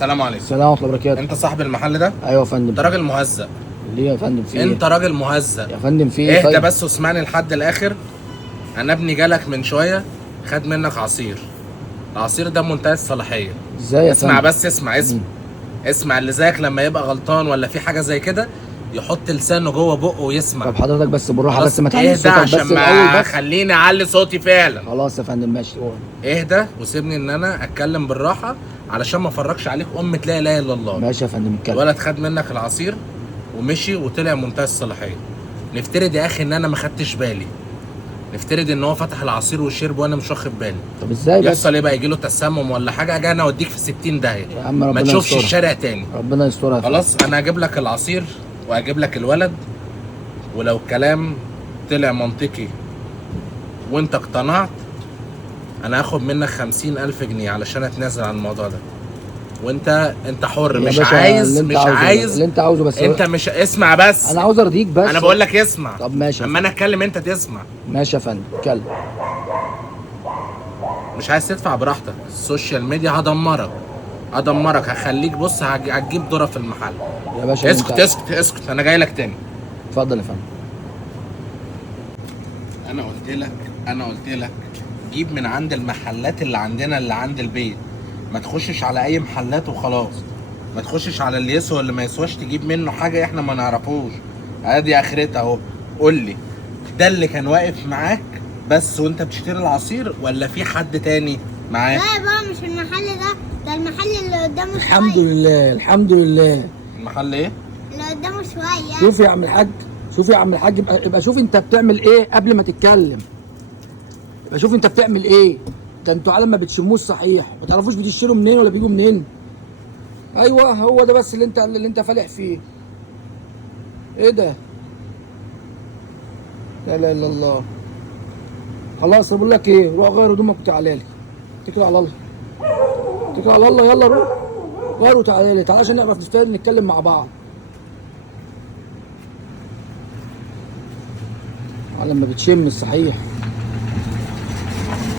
السلام عليكم. السلام ورحمه الله وبركاته. انت صاحب المحل ده؟ ايوه يا فندم. انت راجل مهزأ. ليه يا فندم؟ في انت راجل مهزأ يا فندم في ايه؟ اهدى طيب بس واسمعني لحد الاخر. انا ابني جالك من شويه خد منك عصير. العصير ده منتهي الصلاحيه. ازاي يا فندم؟ اسمع بس اسمع اللي زيك لما يبقى غلطان ولا في حاجه زي كده يحط لسانه جوه بقه ويسمع. طب حضرتك بس بالراحه، بس ما تعليش اهدى صوتك عشان بس الاول. بس خليني اعلي صوتي فعلا. خلاص يا فندم ماشي. اهدى وسيبني ان انا اتكلم بالراحه علشان ما افرجش عليك لا اله الا الله. ماشي يا فندم اتكلم. الولد خد منك العصير ومشي وطلع منتهي الصلاحيه. نفترض يا اخي ان انا ما خدتش بالي، نفترض ان هو فتح العصير وشرب وانا مش واخد بالي. طب ازاي بس؟ يحصل ايه بقى؟ يجي له تسمم ولا حاجه، اجي انا اوديك في 60 داهيه يا عم ربنا ما تشوفش يسترها. الشارع تاني. ربنا يسترها. خلاص انا هجيب لك العصير وهجيب لك الولد، ولو الكلام طلع منطقي وانت اقتنعت انا هاخد منك 50,000 جنيه علشان اتنازل عن الموضوع ده. وانت حر. مش عايز اللي انت عاوزه بس. انت مش اسمع بس. انا عاوز ارضيك بس. انا بقول لك اسمع. طب ماشي. اما انا اتكلم انت تسمع. ماشي يا فندم اتكلم. مش عايز تدفع براحتك. السوشيال ميديا هدمرك هخليك بص هتجيب ذره في المحل. يا باشا اسكت انا جاي لك تاني. اتفضل يا فندم. انا قلت لك جيب من عند المحلات اللي عندنا اللي عند البيت، ما تخشش على اي محلات وخلاص. ما تخشش على اللي يسوى اللي ما يسواش تجيب منه حاجه احنا ما نعرفوش. ادي اخرتها اهو. قول لي ده اللي كان واقف معاك بس وانت بتشتري العصير ولا في حد تاني معاك؟ لا بقى مش المحل ده المحل اللي قدامه شويه. الحمد لله الحمد لله. المحل ايه؟ اللي قدامه شويه. شوف يا عم الحاج، شوف يا عم الحاج، يبقى شوف انت بتعمل ايه قبل ما تتكلم. يبقى شوف انت بتعمل ايه. ده انتوا عالم ما بتشموش صحيح، ما تعرفوش بتشتروا منين ولا بيجوا منين. ايوه هو ده بس اللي انت فالح فيه. ايه ده؟ لا اله الا الله. خلاص بقول لك ايه، روح غير هدومك وتعالى لي. اتكل على الله. اتكل على الله، يلا روح غير وتعالى لي، تعالى عشان نعرف نتكلم مع بعض. عالم ما بتشم الصحيح.